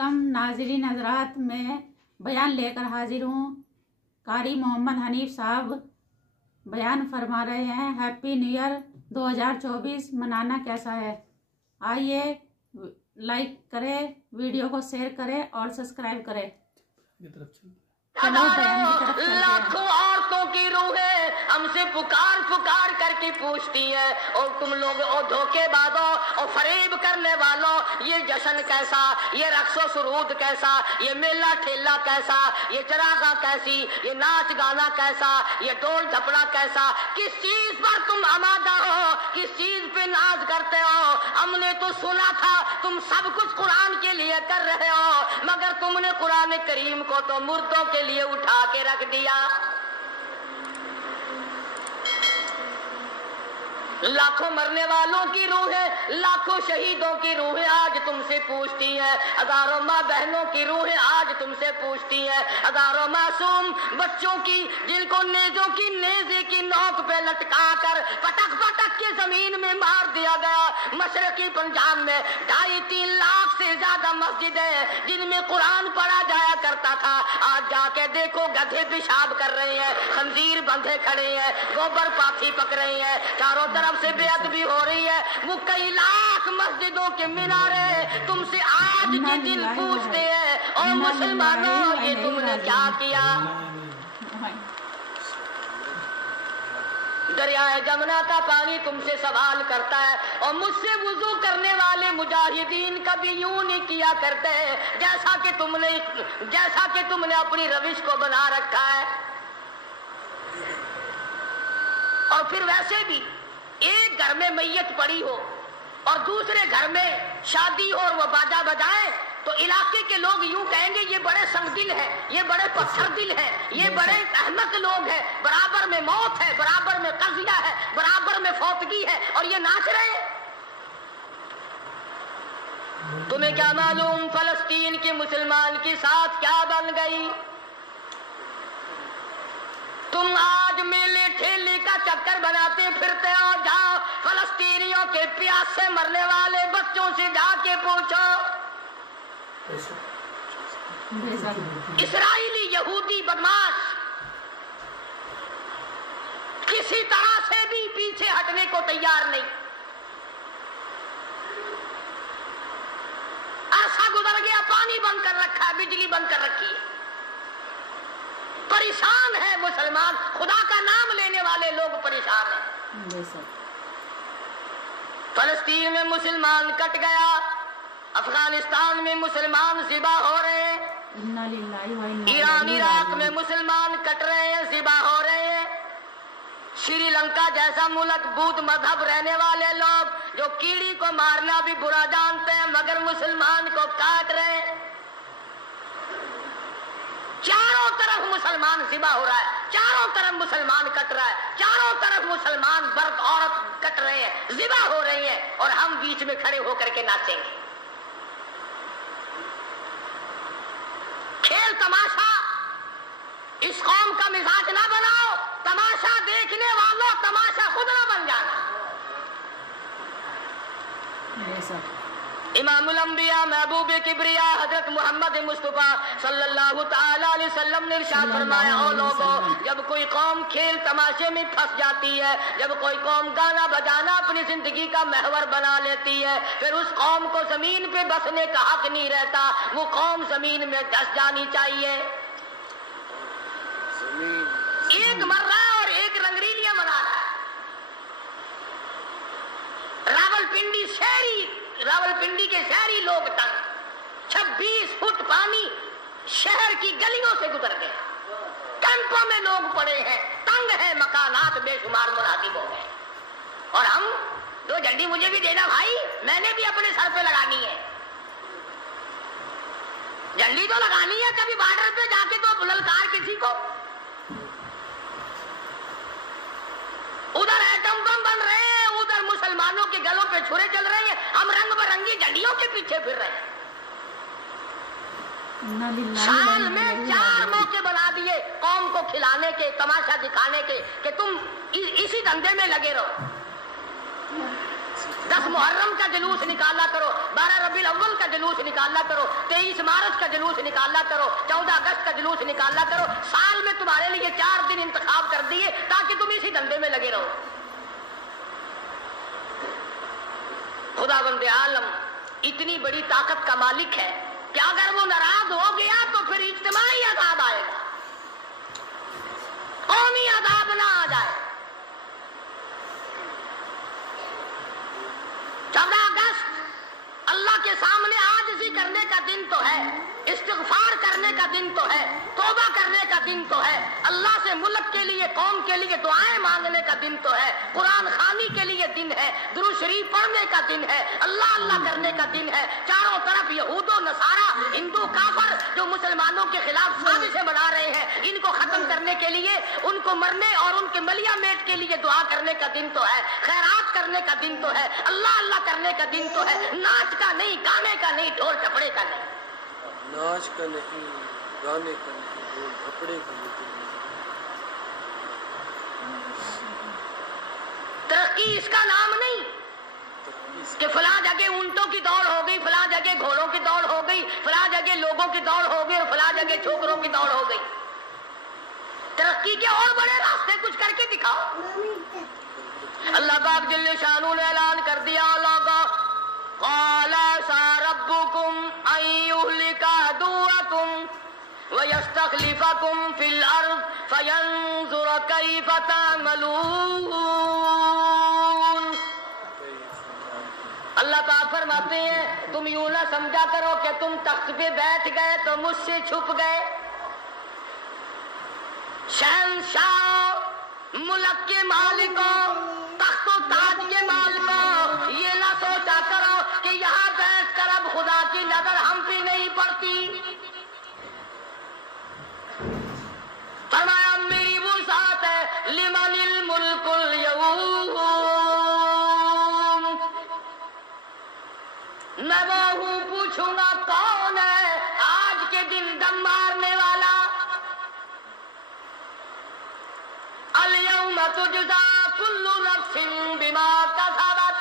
Welcome नाज़रीन हज़रात, मैं बयान लेकर हाजिर हूँ। कारी मोहम्मद हनीफ साहब बयान फरमा रहे हैं, हैप्पी न्यू ईयर 2024 मनाना कैसा है। आइए लाइक करें, वीडियो को शेयर करें और सब्सक्राइब करें। लाखों औरतों की रूहें हमसे पुकार पुकार करके पूछती हैं, और तुम लोग और धोखेबाजों और फरेब करने वालों, ये जश्न कैसा, ये रक्सो सुरूद कैसा, ये मेला ठेला कैसा, ये चरागा कैसी, ये नाच गाना कैसा, ये ढोल झपड़ा कैसा, किस चीज पर तुम आमादा हो, किस चीज पे नाज करते हो। हमने तो सुना था तुम सब कुछ कुरान के लिए कर रहे हो, मगर तुमने कुरान करीम को तो मुर्दों के लिए उठा के रख दिया। लाखों मरने वालों की रूहें, लाखों शहीदों की रूहें आज तुमसे पूछती हैं, हजारों माँ बहनों की रूहें आज तुमसे पूछती हैं, हजारों मासूम बच्चों की जिनको नेजों की नेजे की नोक पे लटका कर पटक पटक के जमीन में मार दिया गया। मशरकी पंजाब में 2.5-3 लाख से ज्यादा मस्जिदें जिनमें कुरान पढ़ा जाया करता था, आज जाके देखो गधे पेशाब कर रहे हैं, खंजीर बंधे खड़े हैं, गोबर पाथी पक रही है, चारों तरफ से बेअदबी हो रही है। वो कई लाख मस्जिदों के मीनारे तुमसे आज के दिन पूछते हैं, और मुसलमानों ये तुमने क्या किया। दरियाए जमुना का पानी तुमसे सवाल करता है, और मुझसे वुजू करने वाले मुजाहिदीन कभी यूं नहीं किया करते जैसा कि तुमने अपनी रविश को बना रखा है। और फिर वैसे भी एक घर में मैयत पड़ी हो और दूसरे घर में शादी हो और वो बाजा बजाए, तो इलाके के लोग यूं कहेंगे ये बड़े संगदिल है, ये बड़े पत्थर दिल है, ये बड़े अहमक लोग हैं, बराबर में मौत है, बराबर में कज़िया है, बराबर में फौतगी है, और ये नाच रहे हैं। तुम्हें क्या मालूम फलस्तीन के मुसलमान के साथ क्या बन गई। तुम आज मेले ठेले का चक्कर बनाते फिरते हो, जाओ फलस्तीनियों के प्यास से मरने वाले बच्चों से जाके पूछो। इस्राएली यहूदी बदमाश किसी तरह से भी पीछे हटने को तैयार नहीं। ऐसा गुजर गया, पानी बंद कर रखा है, बिजली बंद कर रखी है, परेशान है मुसलमान, खुदा का नाम लेने वाले लोग परेशान हैं। फलस्तीन में मुसलमान कट गया, अफगानिस्तान में मुसलमान ज़िबा हो रहे हैं, ईरान इराक में मुसलमान कट रहे हैं, ज़िबा हो रहे हैं। श्रीलंका जैसा मुल्क बौद्ध मजहब रहने वाले लोग जो कीड़ी को मारना भी बुरा जानते हैं, मगर मुसलमान को काट रहे हैं। चारों तरफ मुसलमान ज़िबा हो रहा है, चारों तरफ मुसलमान कट रहा है, चारों तरफ मुसलमान मर्द औरत कट रहे हैं, ज़िबा हो रही हैं, और हम बीच में खड़े होकर के नाचेंगे। खेल तमाशा इस कौम का मिजाज ना बनाओ, तमाशा देखने वालों तमाशा खुद ना बन जाना। इमामुल अंबिया महबूब किबरिया हजरत मोहम्मद मुस्तफा सल्लल्लाहु तआला अलैहि वसल्लम ने इरशाद फरमाया, ओ लोगों, जब कोई कौम खेल तमाशे में फंस जाती है, जब कोई कौम गाना बजाना अपनी जिंदगी का महवर बना लेती है, फिर उस कौम को जमीन पे बसने का हक नहीं रहता, वो कौम जमीन में धस जानी चाहिए। एक मर रहा है और एक रंगरीलियां मना रहा है। रावलपिंडी के शहरी लोग तंग, 26 फुट पानी शहर की गलियों से गुजर गए, कैंपों में लोग पड़े हैं, तंग है, मकानात बेशुमार मुनासिब हो गए। और हम 2 झंडी मुझे भी देना भाई, मैंने भी अपने सर पे लगानी है, झंडी तो लगानी है, कभी बॉर्डर पे जाके तो ललकार किसी को। उधर एटम बम बन रहे हैं, उधर मुसलमानों के गलों पे छुरे चल रहे हैं, हम रंग बिरंगी झंडियों के पीछे फिर रहे हैं। साल में 4 मौके बना दिए कौम को खिलाने के, तमाशा दिखाने के, कि तुम इसी धंधे में लगे रहो। 10 मुहर्रम का जुलूस निकाला करो, 12 रबीउल अव्वल का जुलूस निकाला करो, 23 मार्च का जुलूस निकाला करो, 14 अगस्त का जुलूस निकाला करो। साल में तुम्हारे लिए 4 दिन इंतखाब कर दिए ताकि तुम इसी धंधे में लगे रहो। खुदावंद आलम इतनी बड़ी ताकत का मालिक है कि अगर वो नाराज हो गया तो फिर इज्तिमाई अज़ाब आएगा, कौमी अज़ाब ना आ जाए। 14 अगस्त अल्लाह के सामने आजिज़ी करने का दिन तो है, इस्तिग़फ़ार करने का दिन तो है, तौबा करने का दिन तो है, अल्लाह से मुल्क के लिए, कौम के लिए दुआएं मांगने का दिन तो है, कुरान खानी के लिए दिन है, दुरूद शरीफ पढ़ने का दिन है, अल्लाह अल्लाह करने का दिन है। चारों तरफ यहूदो नसारा, हिंदू काफर जो मुसलमानों के खिलाफ साजिशें बना रहे हैं, इनको खत्म करने के लिए, उनको मरने और उनके मलिया मेट के लिए दुआ करने का दिन तो है, खैरात करने का दिन तो है, अल्लाह अल्लाह करने का दिन तो है। नाच का नहीं, गाने का नहीं, ढोल टपड़े का नहीं, नाच का नहीं, गाने का नहीं, ढोल टपड़े का नहीं। तरक्की इसका नाम नहीं कि फला जगह ऊंटों की दौड़ हो गई, फला जगह घोड़ों की दौड़ हो गई, फला जगह लोगों की दौड़ हो गई और फला जगह छोकरों की दौड़ हो गई। तरक्की के और बड़े रास्ते कुछ करके दिखाओ। अल्लाह पाक जल्ले शानू ने ऐलान कर दिया, क़ाला सा रब्बुकुम अन युहलिका अदुव्वकुम व यस्तख़लिफ़कुम फिल अर्ज़ फयंज़ुर कैफ़ तअमलून। अल्लाह पाक फरमाते हैं, तुम यूं ना समझा करो कि तुम तख्त पे बैठ गए तो मुझसे छुप गए। शहंशाह, मुल्क के मालिकों, तख्तो ताज के मालिकों, ये ना सोचा करो कि यहाँ बैठ कर अब खुदा की नजर हम पे नहीं पड़ती। फरमाया मेरी वो साथ है, लिमनिल मुल्कुल यऊम, मैं वो हूँ पूछूंगा कौन है आज के दिन दम मारने वाला। अल-यौम तुजज़ा कुल्लु नफ्सिन बिमा कसबत,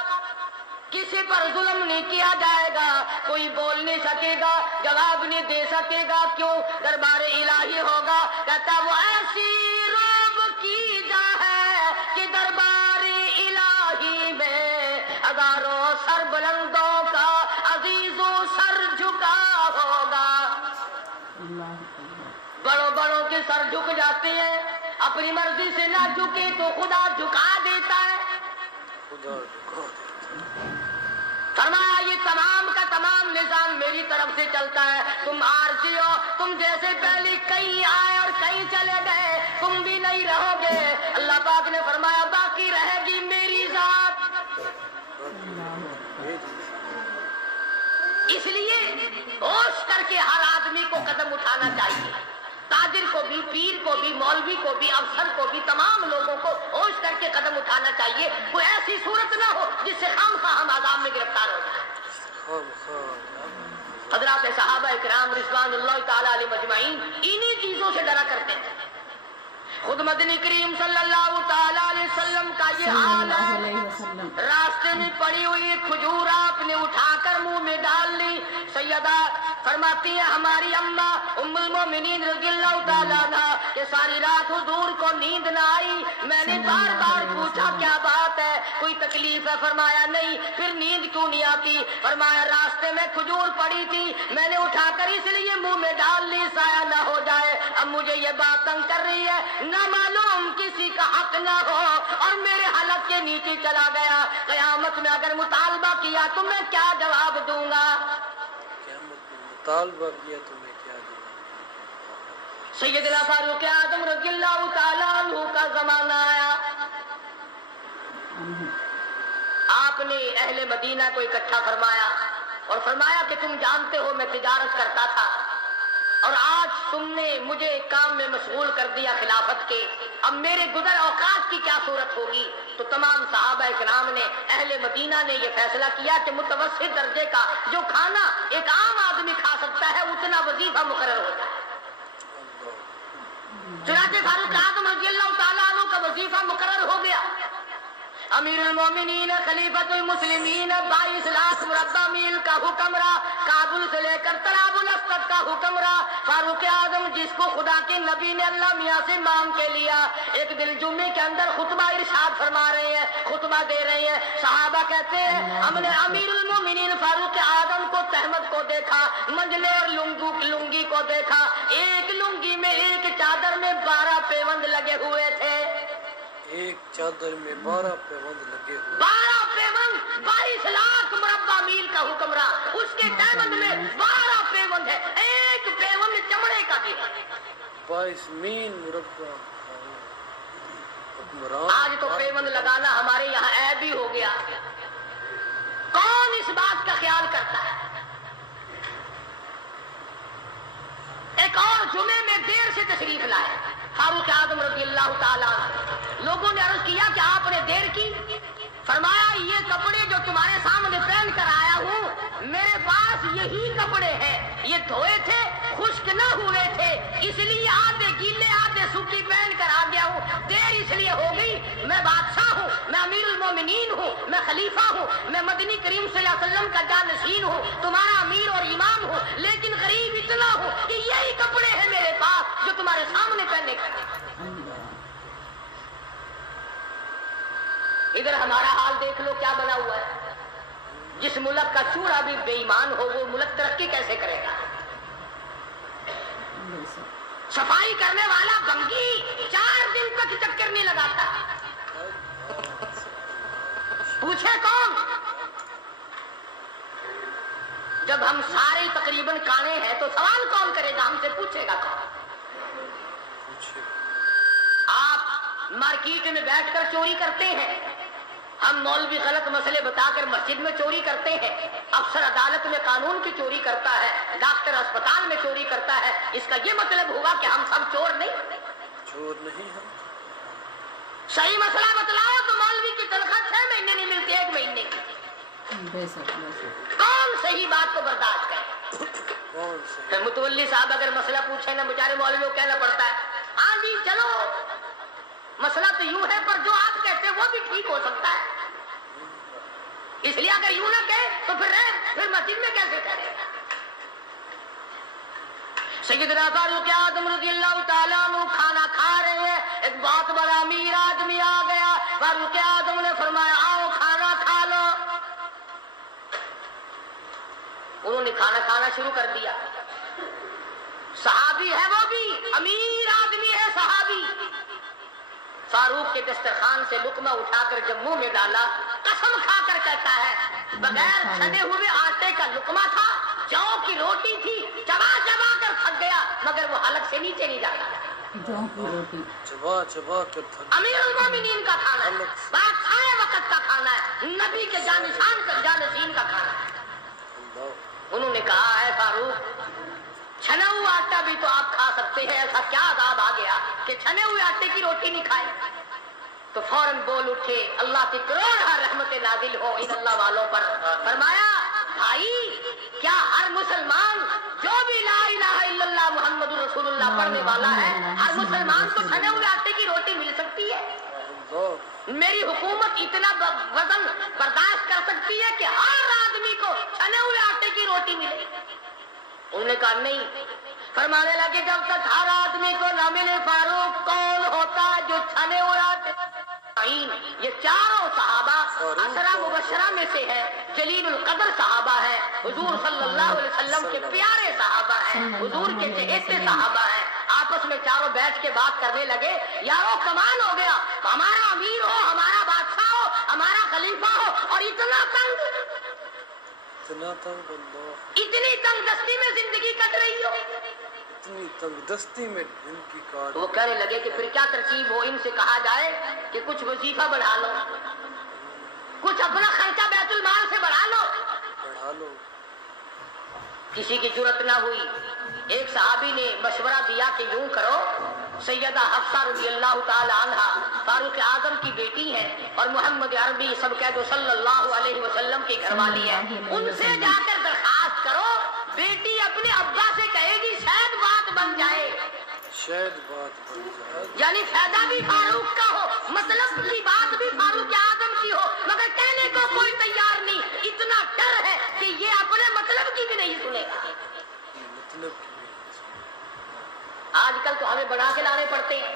किसी पर जुल्म नहीं किया जाएगा, कोई बोल नहीं सकेगा, जवाब नहीं दे सकेगा। क्यों? दरबार इलाही होगा। कहता वो ऐसी रोब की जा है कि दरबार इलाही में हजारों सर बुलंदों का अजीजों सर झुका होगा। बड़ों बड़ों के सर झुक जाते हैं, अपनी मर्जी से ना झुके तो खुदा झुका देता है। फरमाया ये तमाम का तमाम निजाम मेरी तरफ से चलता है। तुम आरजी हो, तुम जैसे पहले कहीं आए और कहीं चले गए, तुम भी नहीं रहोगे। अल्लाह पाक ने फरमाया बाकी रहेगी मेरी जात। इसलिए होश करके हर आदमी को कदम उठाना चाहिए, ताजिर को भी, पीर को भी, मौलवी को भी, अफसर को भी, तमाम लोगों को होश करके कदम उठाना चाहिए। कोई ऐसी सूरत ना हो जिससे खामखा हम आज़ाब में गिरफ्तार हो जाए। हज़रात सहाबा इकराम रिज़वानुल्लाह ताला अलैहिम अजमईन इन्हीं चीजों से डरा करते थे। खुद मदनी करीम सल्लल्लाहु ताला अलैहि वसल्लम का ये हाल है। रास्ते में पड़ी हुई खजूर आपने उठाकर मुंह में डाल ली। सैयदा फरमाती है हमारी अम्मा उम्मुल मोमिनीन रज़ियल्लाहु ताला अन्हा कि सारी रात हुजूर को नींद न आई। मैंने बार बार पूछा क्या बात है, कोई तकलीफ है? फरमाया नहीं। फिर नींद क्यों नहीं आती? फरमाया रास्ते में खजूर पड़ी थी, मैंने उठाकर इसलिए मुंह में डाल ली साया न हो जाए। अब मुझे ये बात तंग कर रही है, न मालूम किसी का हक न हो और मेरे हलक के नीचे चला गया। कयामत में अगर मुतालबा किया तो मैं क्या जवाब दूंगा? मुतालबा किया तो मैं क्या दूंगा? सैयदना फारूक आज़म रज़ियल्लाहु ताला अन्हु का जमाना आया। आपने अहले मदीना को इकट्ठा फरमाया और फरमाया कि तुम जानते हो मैं तिजारत करता था और आज तुमने मुझे काम में मशगूल कर दिया खिलाफत के, अब मेरे गुजर औकात की क्या सूरत होगी? तो तमाम सहाबा इकराम ने, अहले मदीना ने यह फैसला किया कि मुतवस्सित दर्जे का जो खाना एक आम आदमी खा सकता है उतना वजीफा मुकर्रर हो जाए। चुनांचे फारूक आज़म रज़ियल्लाहु ताला अन्हु का वजीफा मुकर्रर हो गया। अमीरुल मोमिनीन खलीफतुल मुस्लिमीन 22 लाख मुरब्बा मील का हुक्मरां, काबुल से लेकर तराबुल अस्वद का हुक्मरां, फारूक आजम जिसको खुदा के नबी ने अल्लाह मियां से मांग के लिया। एक दिन जुम्मे के अंदर खुतबा इरशाद फरमा रहे हैं, खुतबा दे रहे हैं। सहाबा कहते हैं हमने अमीरुल मोमिनीन फारूक आजम को तहमद को देखा, मंजले और लुंगी को देखा। एक लुंगी में एक चादर में 12 पेवंद लगे हुए थे। एक चादर में 12 पेवंद लगे हुए। 12 पेवंद, 22 लाख मुरब्बा मील का हुक्मरान, उसके पेवंद में 12 पेवंद है। एक पेवंद चमड़े का भी। 22 मील मुरब्बा हुक्मरान। आज तो पेवंद लगाना हमारे यहाँ ऐब ही हो गया। कौन इस बात का ख्याल करता है? एक और जुमे में देर से तशरीफ लाए फारूक आजम रज़ियल्लाहु ताला अन्हु। लोगों ने अर्ज किया कि आपने देर की। फरमाया ये कपड़े जो तुम्हारे सामने पहन कर आया हूँ, मेरे पास यही कपड़े हैं। ये धोए थे, खुश्क न हुए थे, इसलिए आधे गीले आधे सूखी पहन कर आ गया हूँ। देर इसलिए हो गई, मैं बादशाह हूँ, मैं अमीरुल मोमिनीन हूँ, मैं खलीफा हूँ, मैं मदनी करीम सल्लल्लाहु अलैहि वसल्लम का जानशीन हूँ, तुम्हारा अमीर और इमाम हूँ, लेकिन गरीब इतना हूँ कि यही कपड़े हैं मेरे पास जो तुम्हारे सामने पहनने का। इधर हमारा हाल देख लो क्या बना हुआ है। जिस मुल्क का चूड़ा भी बेईमान हो, वो मुल्क तरक्की कैसे करेगा? सफाई करने वाला बंगी 4 दिन तक चक्कर नहीं लगाता। पूछे कौन? जब हम सारे तकरीबन काने हैं तो सवाल कौन करेगा? हमसे पूछेगा कौन? आप मार्केट में बैठकर चोरी करते हैं, हम मौलवी गलत मसले बताकर मस्जिद में चोरी करते हैं, अफसर अदालत में कानून की चोरी करता है, डॉक्टर अस्पताल में चोरी करता है। इसका ये मतलब होगा कि हम सब चोर नहीं? चोर नहीं हम। सही मसला बतलाओ तो मौलवी की तनख्वाह 6 महीने नहीं मिलती, 1 महीने की। कौन सही बात को बर्दाश्त करे? कौन सही? मुतवल्ली साहब अगर मसला पूछे ना, बेचारे मौलवी को कहना पड़ता है हाँ जी चलो, मसला तो यूं है पर जो आप कहते हैं वो भी ठीक हो सकता है। इसलिए अगर यूं ना कहे तो फिर मस्जिद में कैसे करेगा? सैयदना फारूक आज़म रज़ियल्लाहु ताला अन्हु खाना खा रहे हैं, एक बहुत बड़ा अमीर आदमी आ गया। फारूक आज़म ने फरमाया आओ खाना खा लो। उन्होंने खाना खाना शुरू कर दिया। सहाबी है, वो भी अमीर आदमी है, सहाबी। फारूक के दस्तरखान से लुकमा उठाकर जब मुंह में डाला, कसम खाकर कहता है बगैर छने हुए आटे का लुकमा था, जौ की रोटी थी, चबा चबा कर थक गया, मगर वो हलक से नीचे नहीं जाता। जौ की रोटी चबा चबा कर थक। अमीरुल मोमिनीन का खाना है, बादशाह वक्त का खाना है, नबी के जानशीन का खाना है। उन्होंने कहा है फारूक छने हुए आटा भी तो आप खा सकते हैं, ऐसा क्या अदाब आ गया कि छने हुए आटे की रोटी नहीं खाई? तो फौरन बोल उठे अल्लाह की करोड़ रहमत नाजिल हो इन अल्लाह वालों पर। फरमाया भाई क्या हर मुसलमान जो भी ला इलाहा इल्लल्लाह मुहम्मदुर रसूलुल्लाह पढ़ने वाला है, हर मुसलमान को छने हुए आटे की रोटी मिल सकती है? मेरी हुकूमत इतना वजन बर्दाश्त कर सकती है कि हर आदमी को छने हुए आटे की रोटी मिले? उन्होंने कहा नहीं। फरमाने लगे जब तक हर आदमी को न मिले फारूक, कौन होता जो छने हुए आटे? ये चारों सहाबा असरा मुबशरा में से है, जलीलुल कदर सहाबा है, हुजूर सल्लल्लाहु अलैहि वसल्लम के प्यारे सहाबा हैं, हुजूर के चहेते सहाबा हैं। आपस में चारों बैठ के बात करने लगे, यारो कमाल हो गया, हमारा अमीर हो, हमारा बादशाह हो, हमारा खलीफा हो और इतना तंग इतनी तंग दस्ती में जिंदगी कट रही हो, इतनी तंग दस्ती में जिंदगी काट। वो कहने लगे कि फिर क्या तरकीब हो? इनसे कहा जाए कि कुछ वजीफा बढ़ा लो, कुछ अपना खर्चा बैतुल माल से बढ़ा लो। किसी की जुर्रत ना हुई। एक सहाबी ने मशवरा दिया कि यूं करो, सैयदा हफ्सा रज़ियल्लाहु ताला अन्हा फारूक आज़म की बेटी है और मोहम्मद अरबी सब कह दो सल्लल्लाहु अलैहि वसल्लम की घरवाली है, उनसे जाकर दरखास्त करो, बेटी अपने अब्बा से कहेगी शायद बात बन जाए, शायद बात बन जाए। यानी फायदा भी फारूक का हो, मतलब की बात भी फारूक आज़म की आती हो, मगर कहने को कोई तैयार नहीं। इतना डर है कि ये अपने मतलब की भी नहीं सुनेगा। मतलब की आजकल तो हमें बना के लाने पड़ते हैं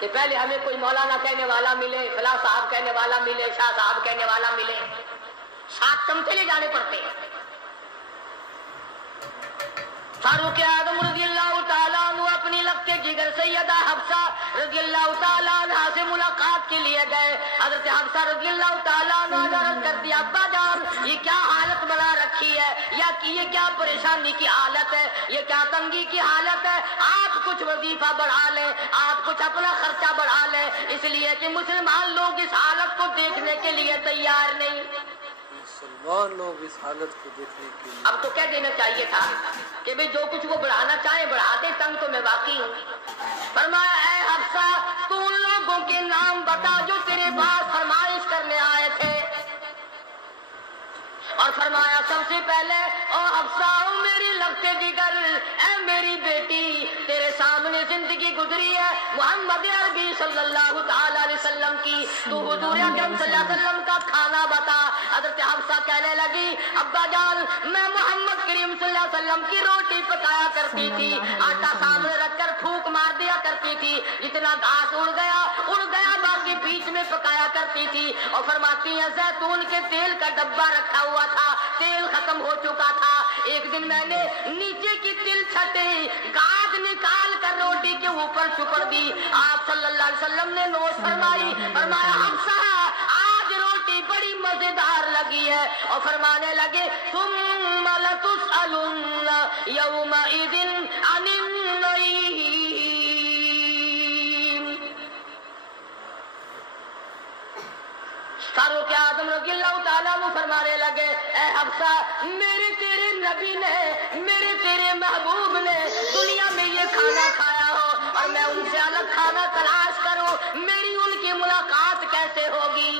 कि पहले हमें कोई मौलाना कहने वाला मिले, फला साहब कहने वाला मिले, शाह साहब कहने वाला मिले, 7 चमचे ले जाने पड़ते हैं। फारूक आजम रज़ियल्लाहु ताला अन्हु अपनी लक्के जिगर सैयदा हफ्सा रज़ियल्लाहु ताला अन्हा से मुलाकात के लिए गए। हज़रत हफ्सा रज़ियल्लाहु ताला अन्हा ने अर्ज़ कर दिया, अब्बा जान ये क्या हालत बना रखी है, या कि ये क्या परेशानी की हालत है, ये क्या तंगी की हालत है। आप कुछ वजीफा बढ़ा लें, आप कुछ अपना खर्चा बढ़ा लें, इसलिए कि मुसलमान लोग इस हालत को देखने के लिए तैयार नहीं। मुसलमान लोग इस हालत को देखने के लिए अब तो कह देना चाहिए था कि भाई जो कुछ वो बढ़ाना चाहे बढ़ाते, तंग तो मैं वाकई हूँ। फरमाया, ऐ हफ्सा तू उन लोगों के नाम बता जो तेरे पास फरमाइश करने आए थे। और फरमाया, सबसे पहले ओ हफ्सा मेरी लगते जिगर, ऐ मेरी बेटी तेरे सामने जिंदगी गुजरी है मोहम्मद अरबी सल्लल्लाहु ताला अलैहि वसल्लम की, तू हुजूर अकरम सल्लल्लाहु अलैहि वसल्लम का खाना बता। हज़रत हफ्सा कहने लगी, अब्बा जान मैं मोहम्मद करीम सल्लल्लाहु अलैहि वसल्लम की रोटी पकाया करती थी, आटा सामने रखकर फूंक मार दिया करती थी, जितना घास उड़ गया बाकी बीच में पकाया करती थी। और फरमाती है, जैतून के तेल का डब्बा रखा हुआ था, तेल खत्म हो चुका था। एक दिन मैंने नीचे की तिल छटे गाद निकाल कर रोटी के ऊपर चुपड़ दी। आप सल्लल्लाहु अलैहि वसल्लम ने नोश फरमाई, फरमाया, हफ्सा आज रोटी बड़ी मजेदार लगी है। और फरमाने लगे, सुम्मा लतुसअलुन्ना यौमइदिन अनिन नईम। फारूक आज़म रज़ियल्लाहु ताला अन्हु फरमाने लगे, ऐ हफ्सा मेरे तेरे नबी ने, मेरे तेरे महबूब ने दुनिया में ये खाना खाया हो और मैं उनसे अलग खाना तलाश करूं, मेरी उनकी मुलाकात कैसे होगी।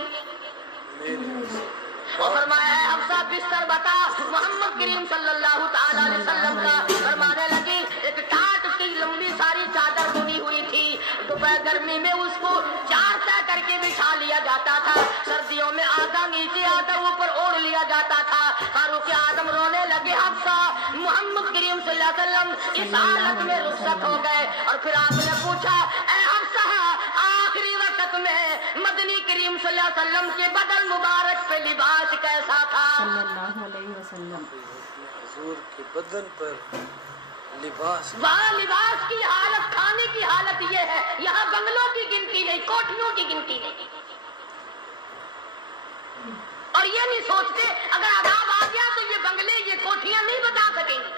और फरमाया, है हफ्सा बिस्तर बता मोहम्मद करीम सल्लल्लाहु ताला अलैहि वसल्लम का। फरमाने लगी, एक टाट की लंबी सारी चादर बुनी हुई थी, दोपहर गर्मी में उसको 4 तय करके बिछा लिया जाता था, सर्दियों में आधा नीचे आधा ऊपर ओढ़ लिया जाता था। फारूक आजम रोने लगे, हफ्सा मोहम्मद करीम सल्लल्लाहु अलैहि वसल्लम इस हालत में रुखसत हो गए। और फिर आपने पूछा, ऐ हफ्सा आखिरी वक्त में मदनी करीम सल्लल्लाहु अलैहि वसल्लम के बदन मुबारक पे लिबास कैसा था। सल्लल्लाहु अलैहि वसल्लम हुजूर के बदन पर लिबास, वहाँ लिबास की हालत, खाने की हालत ये है, यहाँ बंगलों की गिनती नहीं, कोठियों की गिनती नहीं। और ये नहीं सोचते अगर अदाब आ गया तो ये बंगले ये कोठियां नहीं बता सकेंगी।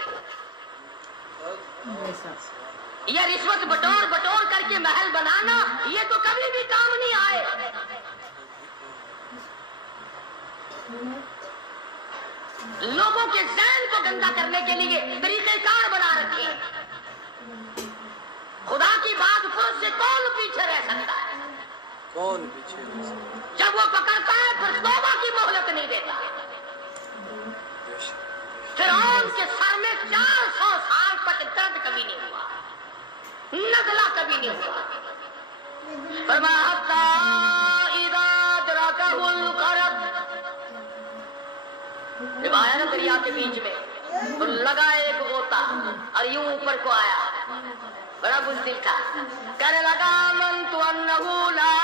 ये रिश्वत बटोर करके महल बनाना ये तो कभी भी काम नहीं आए। लोगों के ज़हन को गंदा करने के लिए तरीक़ेकार बना रखे। खुदा की बात पुरुष से कौन पीछे रह सकता है? कौन पीछे रह सकता है? जब वो पकड़ता है फिर तौबा की मोहलत नहीं देता। फिरौन के सर में 400 साल तक दर्द कभी नहीं हुआ, नज़ला कभी नहीं हुआ। फरमाया, हत्ता इज़ा अदरकहुल ग़रक़, जब आया ना दरिया के बीच में तो लगा एक गोता और यूं ऊपर को आया, बड़ा बुज़दिल था। कहने लगा, आमनतु अन्नहु ला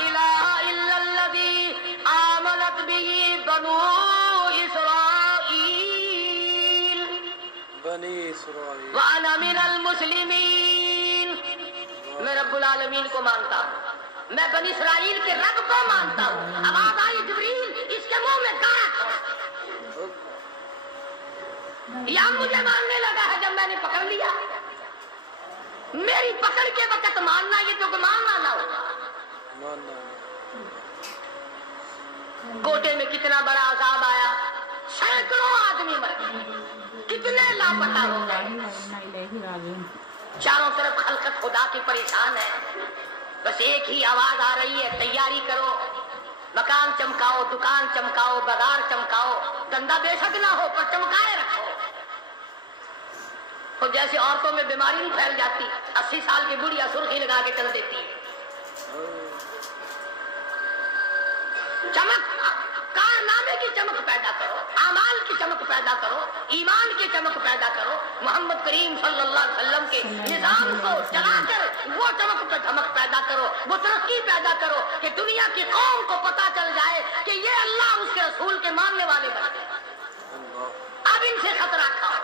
इलाहा इल्लल्लज़ी आमनत बिही बनु इस्राईल व अना मिनल मुस्लिमीन। मैं रब्बुल आलमीन को मानता हूँ, मैं बनी इस्राईल के रब को मानता हूँ। आवाज आई, जिब्रील इसके मुंह में गाड़ा ठोक। या मुझे मानने लगा है जब मैंने पकड़ लिया। मेरी पकड़ के वक्त मानना ये तो मानना ना होगा। कोटे में कितना बड़ा अजाब आया, सैकड़ों आदमी मर गए, कितने लापता हो गए। चारों तरफ खलकत खुदा की परेशान है, बस एक ही आवाज आ रही है, तैयारी करो, मकान चमकाओ, दुकान चमकाओ, बाजार चमकाओ, धंधा बेशक ना हो पर चमकाए रखो। तो जैसे औरतों में बीमारी नहीं फैल जाती, 80 साल की बुढ़िया सुर्खी लगा के चल देती है। چمک کارنامے کی چمک پیدا کرو، اعمال کی چمک پیدا کرو، ایمان کی چمک پیدا کرو، محمد کریم صلی اللہ علیہ وسلم کے نظام کو چلا کر وہ چمک پہ چمک پیدا کرو، وہ ترقی پیدا کرو کہ دنیا کی قوم کو پتا چل جائے کہ یہ اللہ اور اس کے رسول کے ماننے والے بن گئے۔ اب ان سے خطرہ کھاؤ۔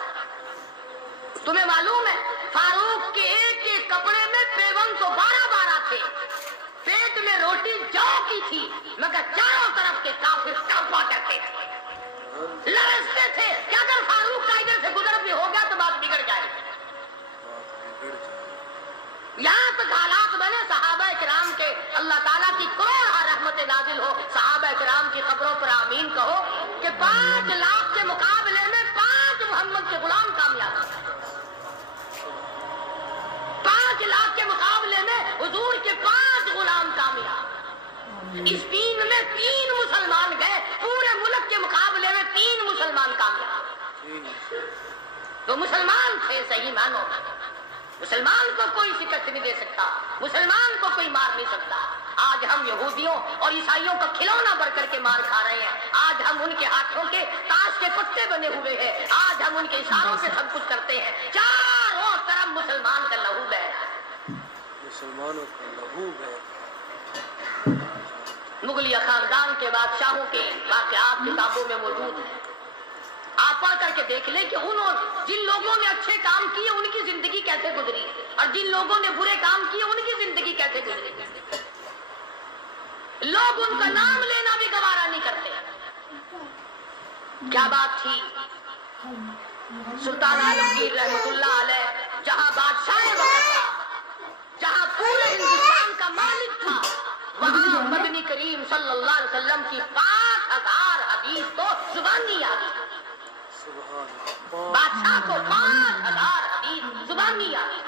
تمہیں معلوم ہے فاروق کے ایک ایک کپڑے میں پیون تو 12 تھے، پیٹ میں روٹی جو کی تھی، مگر چاروں طرف کے کافر کانپا کرتے تھے، لرزتے تھے کہ اگر فاروق کا ادھر سے گزر بھی ہو گیا تو بات بگڑ جائے۔ یہاں تک حالات بنے صحابہ کرام کے اللہ تعالیٰ کی کروڑ رحمت نازل ہو، صحابہ کرام کی قبروں پر آمین کہو کہ 5 لاکھ کے مقابلے میں 5 محمد کے غلام کامیاب ہیں۔ 5 لاکھ کے مقابلے میں حضور کے 5 غلام کامیاب۔ اس دین میں 3 مسلمان گئے، پورے ملک کے مقابلے میں 3 مسلمان کامیاب۔ تو مسلمان تھے صحیح معنوں میں، مسلمان کو کوئی شکست نہیں دے سکتا، مسلمان کو کوئی مار نہیں سکتا۔ آج ہم یہودیوں اور عیسائیوں کا کھلونا بن کر کے مار کھا رہے ہیں، آج ہم ان کے ہاتھوں کے تاش کے پتے بنے ہوئے ہیں، آج ہم ان کے اشاروں سے سب کچھ کرتے ہیں۔ چاروں طرف مسلمان کا لہو بہہ رہا ہے، مسلمانوں کا لہو بہہ۔ مغلیہ خاندان کے بادشاہوں کے واقعات کتابوں میں موجود ہیں، آپ پڑھ کر کے دیکھ لیں کہ جن لوگوں نے اچھے کام کیے ان کی زندگی کیسے گزری اور جن لوگوں نے برے کام کیے ان کی زندگی کیسے گزری۔ لوگ ان کا نام لینا بھی گوارا نہیں کرتے۔ کیا بات تھی سلطان عالمگیر رحمت اللہ علیہ، جہاں بادشاہ وقت تھا، جہاں پورے ہندوستان کا مالک تھا، وہاں مدنی کریم صلی اللہ علیہ وسلم کی 5000 حدیث تو زبانی آ گئی۔ بادشاہ کو 5000 حدیث زبانی آ گئی۔